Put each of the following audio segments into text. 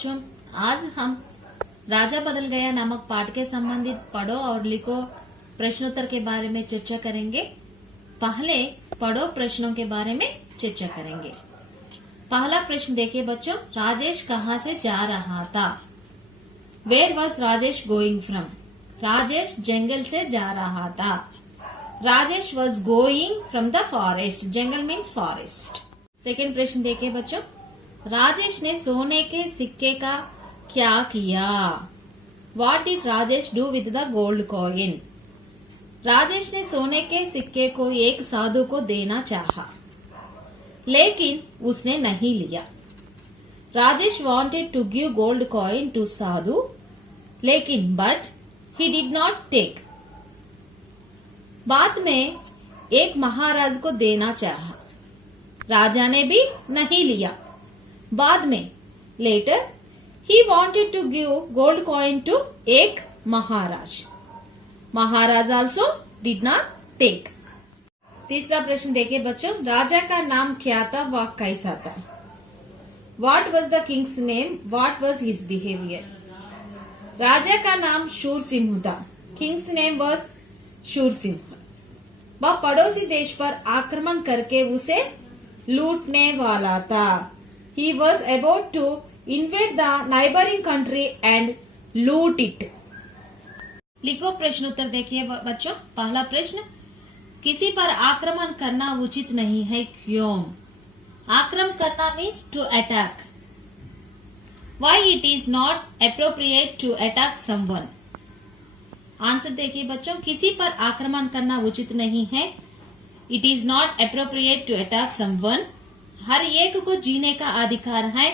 बच्चों, आज हम राजा बदल गया नामक पाठ के संबंधित पढ़ो और लिखो प्रश्नोत्तर के बारे में चर्चा करेंगे। पहले पढ़ो प्रश्नों के बारे में चर्चा करेंगे। पहला प्रश्न देखिए बच्चों, राजेश कहाँ से जा रहा था? Where was Rajesh going from? Rajesh जंगल से जा रहा था। Rajesh was going from the forest. Jungle means forest. Second प्रश्न देखिए बच्चों, राजेश ने सोने के सिक्के का क्या किया? What did Rajesh do with the gold coin? Rajesh ने सोने के सिक्के को एक साधु को देना चाहा, लेकिन उसने नहीं लिया। Rajesh wanted to give gold coin to साधु, लेकिन but he did not take. बाद में एक महाराज को देना चाहा, राजा ने भी नहीं लिया। बाद में later he wanted to give gold coin to एक महाराज। महाराज also did not take. तीसरा प्रश्न देखिए बच्चों, राजा का नाम क्या था? वह कैसा था? What was the king's name? What was his behavior? राजा का नाम शूर सिंह था। King's name was शूर सिंह। वह पड़ोसी देश पर आक्रमण करके उसे लूटने वाला था। He was about to invade the neighboring country and loot it. लिखो प्रश्नोत्तर देखिए बच्चों। पहला प्रश्न, किसी पर आक्रमण करना उचित नहीं है, क्यों? आक्रमण करना means to attack. Why it is not appropriate to attack someone? Answer देखिए बच्चों, किसी पर आक्रमण करना उचित नहीं है। It is not appropriate to attack someone. हर एक को जीने का अधिकार है।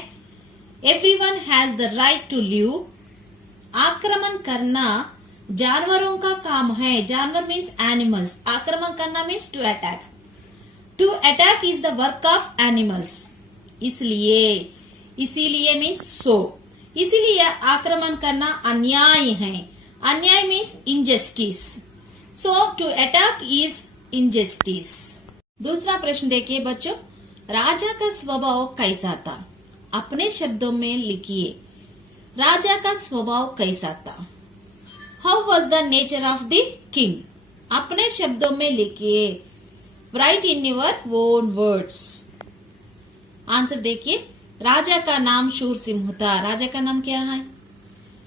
Everyone has the right to live. आक्रमण करना जानवरों का काम है। जानवर मीन्स एनिमल्स। आक्रमण करना means to attack. To attack is the work of animals. इसीलिए मीन्स सो। इसीलिए आक्रमण करना अन्याय है। अन्याय means injustice. So to attack is injustice. दूसरा प्रश्न देखिए बच्चों, राजा का स्वभाव कैसा था? अपने शब्दों में लिखिए, राजा का स्वभाव कैसा था? How was the nature of the king? अपने शब्दों में लिखिए। Right in your own words. Answer देखिए, राजा का नाम शूर सिंह था। राजा का नाम क्या है?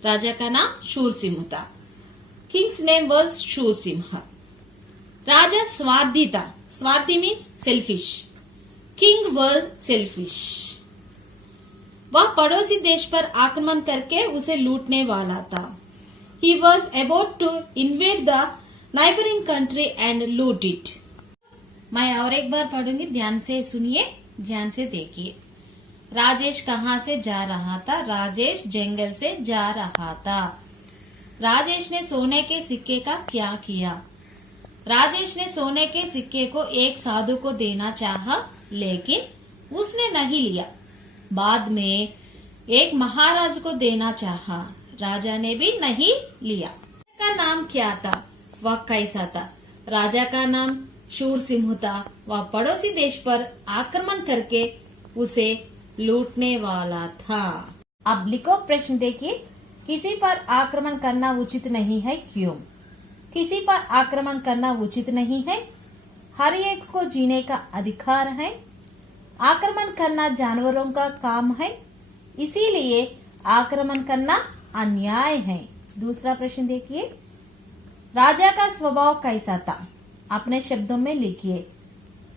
राजा का नाम शूर सिंह था। किंग्स नेम वॉज शूर सिंह। राजा स्वार्थी था। स्वार्थी means selfish. King was selfish. वह पड़ोसी देश पर आक्रमण करके उसे लूटने वाला था। He was about to invade the neighboring country and loot it. मैं और एक बार पढ़ूंगी, ध्यान से सुनिए, ध्यान से देखिए। राजेश कहाँ से जा रहा था? राजेश जंगल से जा रहा था। राजेश ने सोने के सिक्के का क्या किया? राजेश ने सोने के सिक्के को एक साधु को देना चाहा, लेकिन उसने नहीं लिया। बाद में एक महाराज को देना चाहा, राजा ने भी नहीं लिया। का नाम क्या था? वह कैसा था? राजा का नाम शूर सिंह था। वह पड़ोसी देश पर आक्रमण करके उसे लूटने वाला था। अब लिखो प्रश्न देखिए, किसी पर आक्रमण करना उचित नहीं है, क्यों? किसी पर आक्रमण करना उचित नहीं है। हर एक को जीने का अधिकार है। आक्रमण करना जानवरों का काम है, इसीलिए आक्रमण करना अन्याय है। दूसरा प्रश्न देखिए, राजा का स्वभाव कैसा था? अपने शब्दों में लिखिए।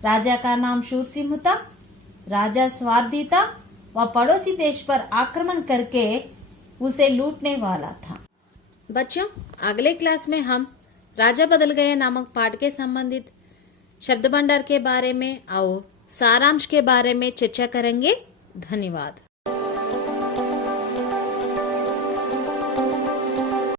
राजा का नाम शूर सिंह था। राजा स्वार्थी था। वह पड़ोसी देश पर आक्रमण करके उसे लूटने वाला था। बच्चों, अगले क्लास में हम राजा बदल गए नामक पाठ के संबंधित शब्द भंडार के बारे में और सारांश के बारे में चर्चा करेंगे। धन्यवाद।